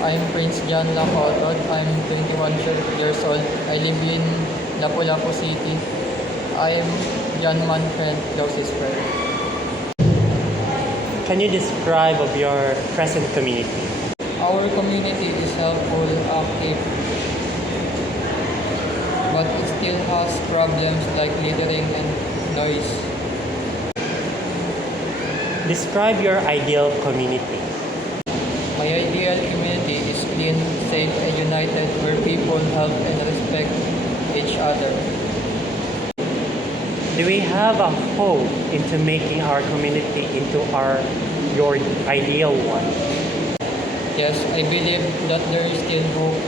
I'm Prince John Lacotod. I'm 21 years old. I live in Lapu-Lapu City. I'm John Manfred closest friend. Can you describe of your present community? Our community is helpful, active, but it still has problems like littering and noise. Describe your ideal community. My ideal community is clean, safe, and united where people help and respect each other. Do we have a hope into making our community into your ideal one? Yes, I believe that there is still hope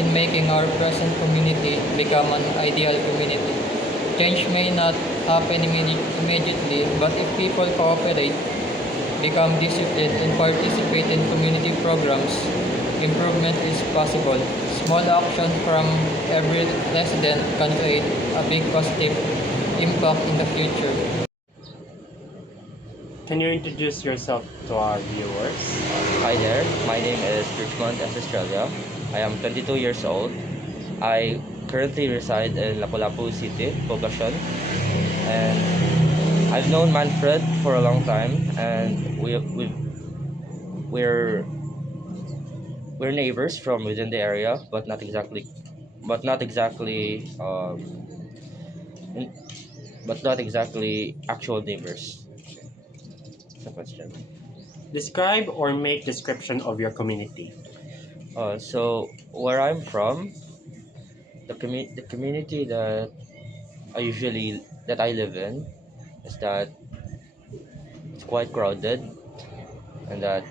in making our present community become an ideal community. Change may not happen immediately, but if people cooperate, become disciplined, and participate in community programs, improvement is possible. Small action from every resident can create a big positive impact in the future. Can you introduce yourself to our viewers? Hi there, my name is Richmond S. Estrella. I am 22 years old. I currently reside in Lapu-Lapu City, Poblacion, and I've known Manfred for a long time, and we're we're neighbors from within the area, but not exactly, in- but not exactly actual neighbors. That's the question. Describe or make description of your community. So where I'm from, the community that I live in is that it's quite crowded, and that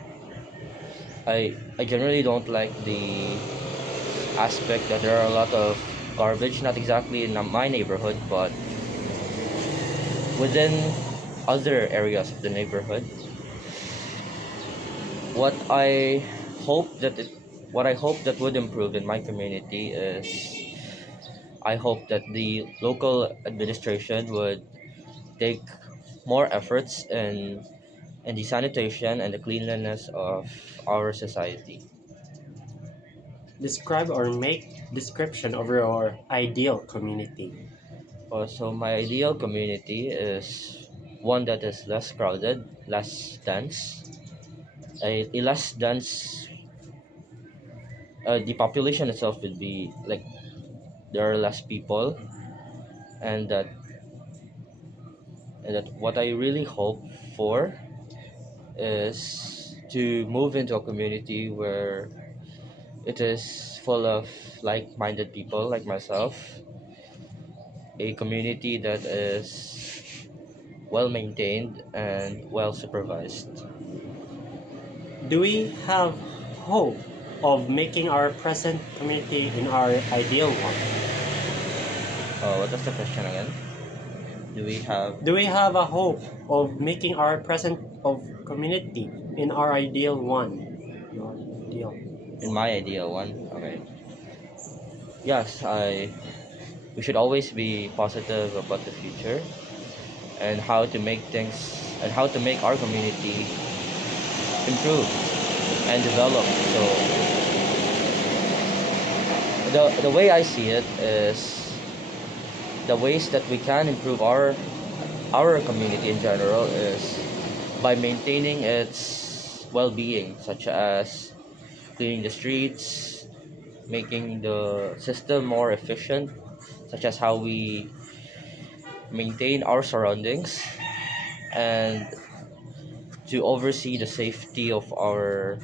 I generally don't like the aspect that there are a lot of garbage, not exactly in my neighborhood, but within other areas of the neighborhood. What I hope that it, what I hope that would improve in my community is I hope that the local administration would take more efforts in the sanitation and the cleanliness of our society. Describe or make description of your ideal community. Also, my ideal community is one that is less crowded, less dense. A less dense, the population itself would be like there are less people, and that what I really hope for is to move into a community where it is full of like-minded people like myself, a community that is well maintained and well supervised. Do we have hope of making our present community in our ideal one? What was the question again? Do we have Do we have a hope of making our present of community in our ideal one? Your ideal. in my ideal one? Okay. Yes, I. We should always be positive about the future and how to make things and how to make our community improve and develop. So the way I see it is the ways that we can improve our community in general is by maintaining its well-being, such as cleaning the streets, making the system more efficient, such as how we maintain our surroundings, and to oversee the safety of our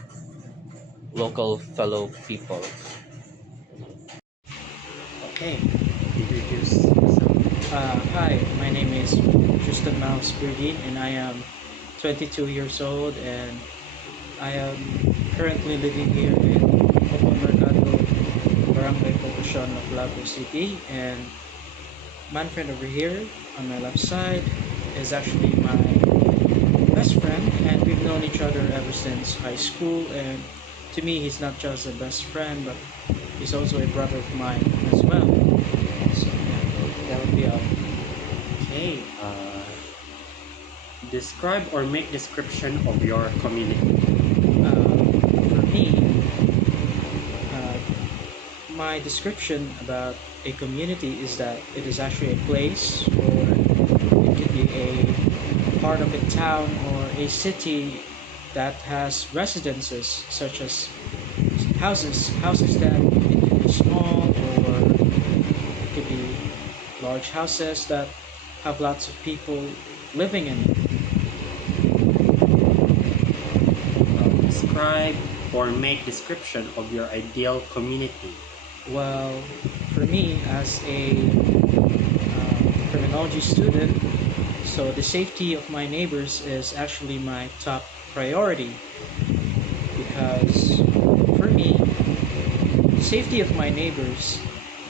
local fellow people. Okay, introduce yourself. Hi, my name is Tristan Mouse Burdin, and I am 22 years old, and I am currently living here in Opo Mercado, Barangay Poblacion of Lapu City. And Manfred over here on my left side is actually my best friend, and we've known each other ever since high school. And to me, he's not just a best friend, but he's also a brother of mine as well. So yeah, that would be all. Okay. Describe or make description of your community. For me, my description about a community is that it is actually a place, or it could be a part of a town or a city that has residences, such as houses that it could be small, or it could be large houses that have lots of people living in it. Describe or make description of your ideal community. Well, for me as a criminology student, so the safety of my neighbors is actually my top priority, because for me, the safety of my neighbors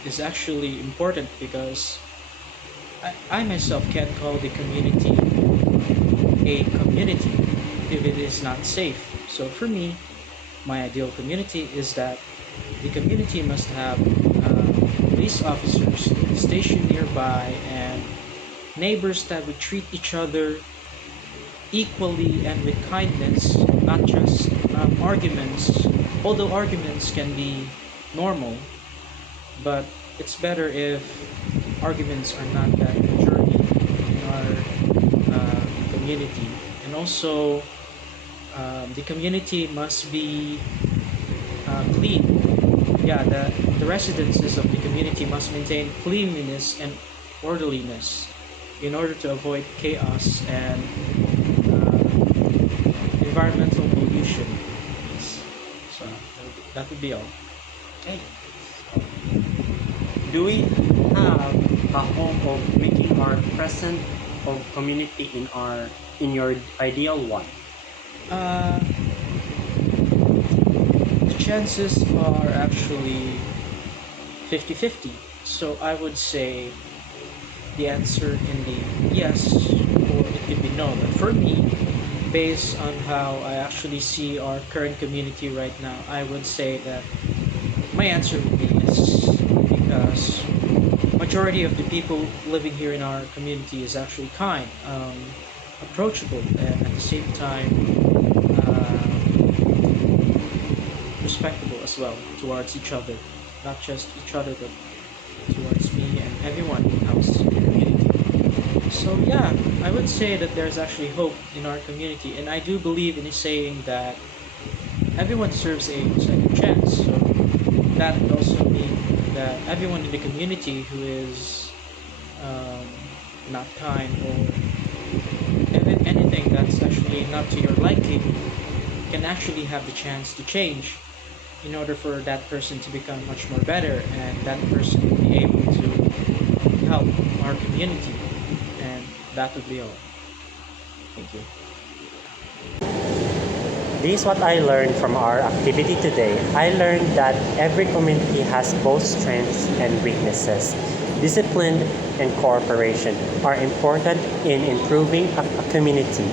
is actually important, because I myself can't call the community a community if it is not safe. So for me, my ideal community is that the community must have police officers stationed nearby, and neighbors that would treat each other equally and with kindness, not just arguments. Although arguments can be normal, but it's better if arguments are not that majority in our community. And also, the community must be clean. Yeah, the residences of the community must maintain cleanliness and orderliness in order to avoid chaos and environmental pollution. So that would be all. Okay. Do we have a hope of making our present of community in your ideal one? Uh, the chances are actually 50-50. So I would say the answer in the yes, or it could be no. But for me, based on how I actually see our current community right now, I would say that my answer would be yes, because majority of the people living here in our community is actually kind, approachable, and at the same time respectable as well towards each other, not just each other, but towards me and everyone else in the community. So yeah, I would say that there's actually hope in our community, and I do believe in the saying that everyone deserves a second chance. So that would also mean that everyone in the community who is um, not kind, or even anything that's actually not to your liking, can actually have the chance to change in order for that person to become much more better, and that person will be able to help our community. And that would be all. Thank you. This is what I learned from our activity today. I learned that every community has both strengths and weaknesses. Discipline and cooperation are important in improving a community.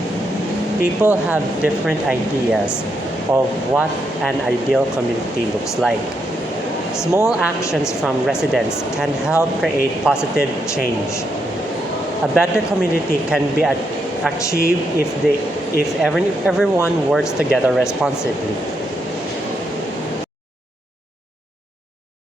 People have different ideas of what an ideal community looks like. Small actions from residents can help create positive change. A better community can be achieved if everyone works together responsibly.